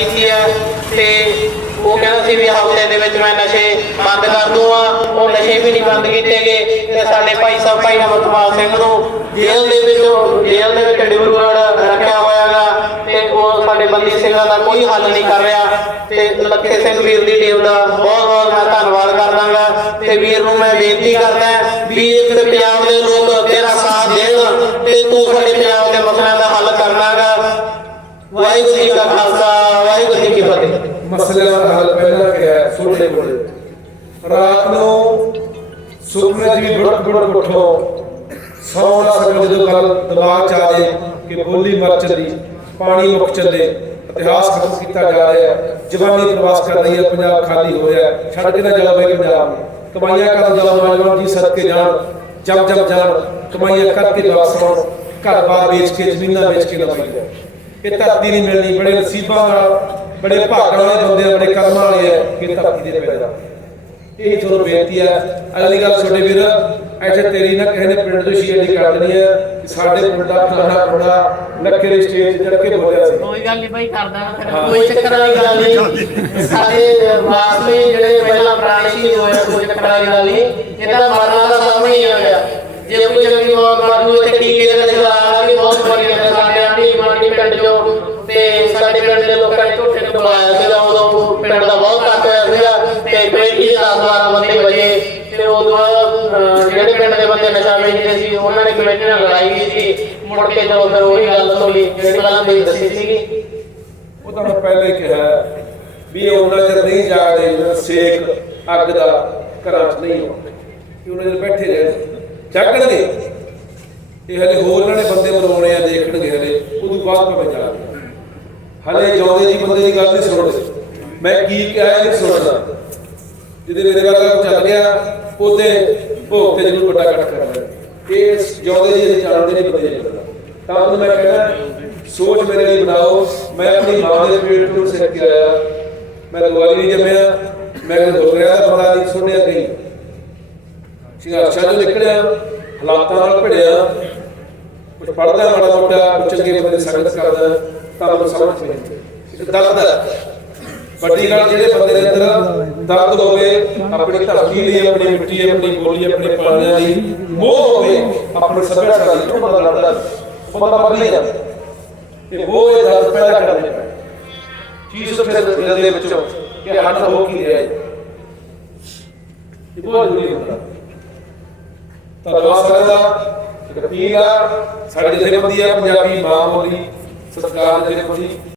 ਕੀਤੀ ਹੈ ਤੇ ਉਹ ਕਹਿੰਦਾ ਸੀ ਵੀ ਹਫ਼ਤੇ ਦੇ ਵਿੱਚ ਮੈਂ ਨਸ਼ੇ ਬੰਦ ਕਰ ਦੂੰਗਾ। ਉਹ ਨਸ਼ੇ ਵੀ ਨਹੀਂ ਬੰਦ ਕੀਤੇ ਗਏ ਤੇ ਸਾਡੇ ਭਾਈ ਸਾਹਿਬ, ਭਾਈ ਅਮਰਪਾਲ ਸਿੰਘ ਨੂੰ ਜੇਲ੍ਹ ਦੇ ਵਿੱਚ, ਜੇਲ੍ਹ ਦੇ ਵਿੱਚ ਡਿਬਰੂਗੜ੍ਹ ਰੱਖਿਆ ਹੋਇਆਗਾ ਤੇ ਉਹ ਸਾਡੇ ਬੰਦੀ ਸਿੰਘਾਂ ਦਾ ਕੋਈ ਹੱਲ ਨਹੀਂ ਕਰ ਰਿਹਾ ਤੇ ਲੱਖੇ ਸਿੰਘ ਵੀਰ ਦੀ ਟੀਮ ਦਾ ਬਹੁਤ ਬਹੁਤ ਮੈਂ ਧੰਨਵਾਦ ਕਰਦਾਗਾ ਤੇ ਵੀਰ ਨੂੰ ਮੈਂ ਬੇਨਤੀ ਕਰਦਾ ਵੀ ਇੱਕ ਪੰਜਾਬ ਦੇ ਲੋਕ ਤੇਰਾ ਸਾਥ ਦੇਣ ਤੇ ਤੂੰ ਸਾਡੇ ਪੰਜਾਬ ਦੇ ਮਸਲਿਆਂ ਦਾ ਹੱਲ ਕਰਨਾਗਾ ਵਾਹਿਗੁਰੂ ਜੀ ਕਾ ਖਾਲਸਾ ਵਾਹਿਗੁਰੂ ਜੀ ਕੀ ਫਤਿਹ ਮਸਲਿਆਂ ਦਾ ਹੱਲ ਪਹਿਲਾਂ ਕਿਹਾ ਹੈ, ਸੁਣਨੇ ਕੋਲੇ ਰਾਤ ਨੂੰ ਸੁਪਨੇ ਦੀ ਬੁੜਕ ਬੁੜਕ ਉਠੋ ਸੌਂ ਨਾ ਸਕੋ ਜਦੋਂ ਗੱਲ ਦਿਮਾਗ ਚ ਆ ਜਾਏ ਕਿ ਬੋਲੀ ਮਰ ਚੱਲੀ ਪਾਣੀ ਮੁੱਕ ਚੱਲੇ ਇਤਿਹਾਸ ਖਤਮ ਕੀਤਾ ਜਾ ਰਿਹਾ ਹੈ ਜਵਾਨੀ ਪ੍ਰਵਾਸ ਕਰ ਰਹੀ ਹੈ ਪੰਜਾਬ ਖਾਲੀ ਹੋ ਰਿਹਾ ਹੈ ਛੱਡ ਕੇ ਨਾ ਜਾਓ ਬਈ ਪੰਜਾਬ ਨੂੰ ਕਮਾਈਆਂ ਕਰਨ ਜਾਓ ਨੌਜਵਾਨ ਜੀ ਸਦਕੇ ਜਾਣ ਜਬ ਜਬ ਜਾਣ ਕਮਾਈਆਂ ਕਰਕੇ ਵਾਪਸ ਆਉਣ ਘਰ-ਬਾਰ ਵੇਚ ਕੇ ਜ਼ਮੀਨਾਂ ਵੇਚ ਕੇ ਨਾ ਬਈ ਜਾਓ ਇਹ ਧਰਤੀ ਨਹੀਂ ਮਿਲਣੀ ਬੜੇ ਨਸੀਬਾਂ ਨਾਲ ਬੜੇ ਭਾਗਾਂ ਵਾਲੇ ਬੰਦੇ ਆ ਬੜੇ ਕਰਮਾਂ ਵਾਲੇ ਆ ਕਿ ਧਰਤੀ ਦੇ ਪੈਦਾ ਇਹ ਤੁਹਾਨੂੰ ਬੇਨਤੀ ਹੈ ਅਗਲੀ ਗੱਲ ਛੋਟੇ ਵੀਰ ਐਸੇ ਤੇਰੀ ਨਾ ਕਿਸੇ ਨੇ ਪਿੰਡ ਤੋਂ ਸ਼ੇਅਰ ਦੀ ਕਰ ਦੇਣੀ ਹੈ ਕਿ ਸਾਡੇ ਪਿੰਡ ਦਾ ਫਲਾਣਾ ਨੱਕੇ ਦੇ ਸਟੇਜ ਚੜ ਕੇ ਬੋਲਿਆ ਸੀ। ਕੋਈ ਗੱਲ ਨਹੀਂ ਬਾਈ ਕਰਦਾ ਫਿਰ। ਕੋਈ ਚੱਕਰ ਵਾਲੀ ਗੱਲ ਨਹੀਂ। ਸਾਡੇ ਮਾਸਲੇ ਜਿਹੜੇ ਪਹਿਲਾਂ ਪੁਰਾਣੇ ਸੀ ਹੋਇਆ ਕੋਈ ਚੱਕਰ ਵਾਲੀ ਗੱਲ ਨਹੀਂ। ਇਹਦਾ ਮਰਨਾ ਦਾ ਸਾਹਮਣੇ ਹੀ ਹੋਇਆ। ਜੇ ਕੋਈ ਚੰਗੀ ਮੌਤ ਮਰ ਜੂ ਤੇ ਟੀਕੇ ਦੇ ਚਲਾ ਕੇ ਬਹੁਤ ਬੜੀ ਗੱਲ। ਸਾਡੇ ਆਂਟੀ ਮਾਨੀ ਪਿੰਡ ਚੋਂ। ਤੇ ਸਾਡੇ ਪਿੰਡ ਦੇ ਲੋਕਾਂ ਬੁਲਾਇਆ ਸੀਗਾ, ਉਦੋਂ ਪਿੰਡ ਦਾ ਬਹੁਤ ਕੱਟ ਹੋਇਆ ਸੀਗਾ ਤੇ ਬੇਟੀ ਦੇ 10 12 ਬੰਦੇ ਵਜੇ ਤੇ ਉਦੋਂ ਜਿਹੜੇ ਪਿੰਡ ਦੇ ਬੰਦੇ ਨਸ਼ਾ ਵੇਚਦੇ ਸੀ, ਉਹਨਾਂ ਨੇ ਕਮੇਟੀ ਨਾਲ ਲੜਾਈ ਕੀਤੀ। ਮੁੜ ਕੇ ਜਦੋਂ ਫਿਰ ਉਹੀ ਗੱਲ ਤੋਲੀ ਜਿਹੜੀ ਪਹਿਲਾਂ ਮੇਰੀ ਦੱਸੀ ਸੀਗੀ। ਉਹ ਤਾਂ ਮੈਂ ਪਹਿਲੇ ਕਿਹਾ ਵੀ ਉਹਨਾਂ ਚਿਰ ਨਹੀਂ ਜਾਗਦੇ ਸੇਕ ਅੱਗ ਦਾ ਘਰਾਂ 'ਚ ਨਹੀਂ ਆਉਂਦਾ। ਕਿ ਉਹਨਾਂ ਚਿਰ ਬੈਠੇ ਰਹਿਣ ਜਾਗਣਗੇ। ਇਹ ਹਲੇ ਹੋਰ ਉਹਨਾਂ ਨੇ ਬੰਦੇ ਬਣਾਉਣੇ ਆ, ਦੇਖਣਗੇ ਹਲੇ ਉਦੋਂ ਬਾਅਦ ਭਾਵੇਂ ਜਾਣਗੇ ਹਲੇ ਜਿਉਂਦੇ ਜੀ ਬੰਦੇ ਦੀ ਗੱਲ ਨਹੀਂ ਸੁਣਦੇ। ਮੈਂ ਕੀ ਕਿਹਾ ਇਹ ਨਹੀਂ ਸੁਣਦਾ। ਜਿਹਦੇ ਮੇਰੇ ਵਰਗਾ ਚੱਲ ਗਿਆ ਉਹਦੇ ਭੋਗ ਤੇ ਜ਼ਰੂਰ ਵੱਡਾ ਇਕੱਠ ਕਰਨਾ ਇਹ ਜਿਉਂਦੇ ਜੀ ਦੇ ਨਹੀਂ, ਬੰਦੇ ਚੱਲਦਾ। ਤਾਂ ਉਹਨੂੰ ਮੈਂ ਕਹਿੰਦਾ, ਸੋਚ ਮੇਰੇ ਲਈ ਬਣਾਓ। ਮੈਂ ਆਪਣੀ ਮਾਂ ਦੇ ਪੇਟ ਤੋਂ ਸਿੱਖ ਕੇ ਆਇਆ ਮੈਂ ਦੁਆਰੀ ਨਹੀਂ ਜੰਮਿਆ। ਮੈਂ ਕਹਿੰਦਾ ਦੁਗਰਿਆ ਦਾ ਬੰਦਾ ਨਹੀਂ ਸੁਣਿਆ ਗਈ ਸੰਘਰਸ਼ਾਂ ਚੋਂ ਨਿਕਲਿਆ, ਹਾਲਾਤਾਂ ਨਾਲ ਭਿੜਿਆ। ਕੁਝ ਪੜਦਾ ਮਾੜਾ ਮੋਟਾ ਕੁਝ ਚੰਗੇ ਬੰਦੇ ਸੰਗਤ ਕਰਦਾ ਤਾਂ ਮੈਨੂੰ ਸਮਝ ਨਹੀਂ ਆਉਂਦੀ। ਇੱਕ ਦਰਦ ਹੈ। ਵੱਡੀ ਗੱਲ ਜਿਹੜੇ ਬੰਦੇ ਦੇ ਅੰਦਰ ਦਰਦ ਹੋਵੇ, ਆਪਣੀ ਧਰਤੀ ਲਈ, ਆਪਣੀ ਮਿੱਟੀ, ਆਪਣੀ ਬੋਲੀ, ਆਪਣੇ ਪਾਣਿਆਂ ਲਈ, ਮੋਹ ਹੋਵੇ, ਆਪਣੇ ਸੱਭਿਆਚਾਰ ਲਈ, ਉਹ ਬੰਦਾ ਲੜਦਾ ਉਹ ਬੰਦਾ ਮਰ ਨਹੀਂ ਜਾਂਦਾ। ਤੇ ਉਹ ਇਹ ਦਰਦ ਪੈਦਾ ਕਰਨੇ ਪਏ ਚੀਜ਼ ਫਿਰ ਦਿਲ ਦੇ ਵਿੱਚੋਂ ਕਿ ਹੱਟ ਹੋ ਕੀ ਰਿਹਾ ਹੈ ਇਹ ਬਹੁਤ ਜ਼ਰੂਰੀ ਹੁੰਦਾ। ਧੰਨਵਾਦ ਕਰਦਾ। ਇੱਕ ਅਪੀਲ ਆ ਸਾਡੇ ਜਥੇਬੰਦੀ ਆ ਪੰਜਾਬੀ ਮਾਂ ਬੋਲੀ ਸਰਕਾਰ ਦੇ ਜਥੇਬੰਦੀ